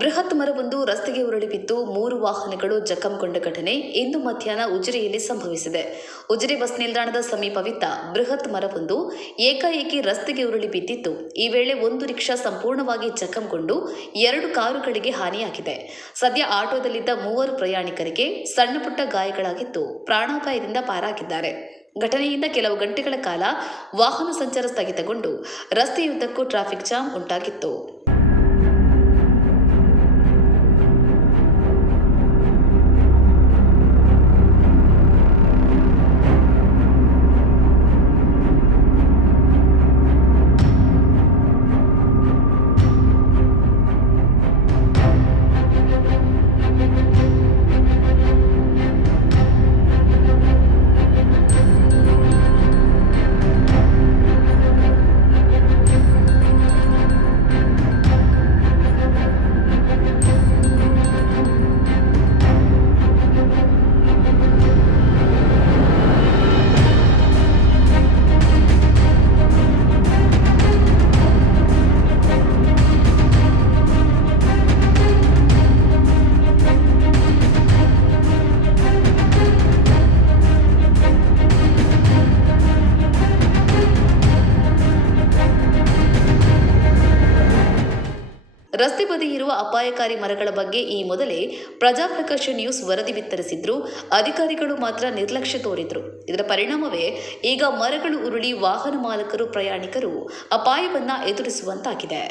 ಬೃಹತ್ ಮರವೊಂದು ರಸ್ತೆಗೆ ಉರುಳಿ ಬಿದ್ದು 3 ವಾಹನಗಳು ಜಖಂಗೊಂಡ ಘಟನೆ ಇಂದು ಮಧ್ಯಾಹ್ನ ಉಜಿರೆಯಲ್ಲಿ ಸಂಭವಿಸಿದೆ. ಉಜಿರೆ ಬಸ್ ನಿಲ್ದಾಣದ ಸಮೀಪವಿದ್ದ ಬೃಹತ್ ಮರವೊಂದು ಏಕಾಏಕಿ ರಸ್ತೆಗೆ ಉರುಳಿ ಬಿದ್ದಿದ್ದು, ಈ ವೇಳೆ ಒಂದು ರಿಕ್ಷಾ ಸಂಪೂರ್ಣವಾಗಿ ಜಖಂಗೊಂಡು 2 ಕಾರುಗಳಿಗೆ ಹಾನಿಯಾಗಿದೆ. ಸದ್ಯ ಆಟೋದಲ್ಲಿದ್ದ 3 ಪ್ರಯಾಣಿಕರಿಗೆ ಸಣ್ಣಪುಟ್ಟ ಗಾಯಗಳಾಗಿದ್ದು, ಪ್ರಾಣಾಪಾಯದಿಂದ ಪಾರಾಗಿದ್ದಾರೆ. ಘಟನೆಯಿಂದ ಕೆಲವು ಗಂಟೆಗಳ ಕಾಲ ವಾಹನ ಸಂಚಾರ ಸ್ಥಗಿತಗೊಂಡು ರಸ್ತೆಯುದ್ದಕ್ಕೂ ಟ್ರಾಫಿಕ್ ಜಾಮ್ ಉಂಟಾಗಿತ್ತು. ರಸ್ತೆ ಬದಿ ಇರುವ ಅಪಾಯಕಾರಿ ಮರಗಳ ಬಗ್ಗೆ ಈ ಮೊದಲೇ ಪ್ರಜಾಪ್ರಕಾಶ ನ್ಯೂಸ್ ವರದಿ ಬಿತ್ತರಿಸಿದ್ರು. ಅಧಿಕಾರಿಗಳು ಮಾತ್ರ ನಿರ್ಲಕ್ಷ್ಯ ತೋರಿದ್ರು. ಇದರ ಪರಿಣಾಮವೇ ಈಗ ಮರಗಳು ಉರುಳಿ ವಾಹನ ಮಾಲಕರು, ಪ್ರಯಾಣಿಕರು ಅಪಾಯವನ್ನ ಎದುರಿಸುವಂತಾಗಿದೆ.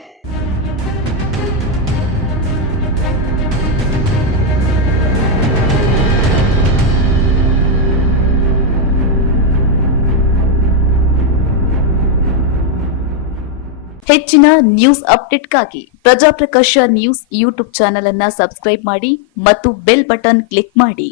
ಹೆಚ್ಚಿನ news ಅಪ್ಡೇಟ್ಗಾಗಿ Prajaprakash news YouTube channel ಅನ್ನು ಸಬ್ಸ್ಕ್ರೈಬ್ ಮಾಡಿ ಮತ್ತು ಬೆಲ್ ಬಟನ್ ಕ್ಲಿಕ್ ಮಾಡಿ.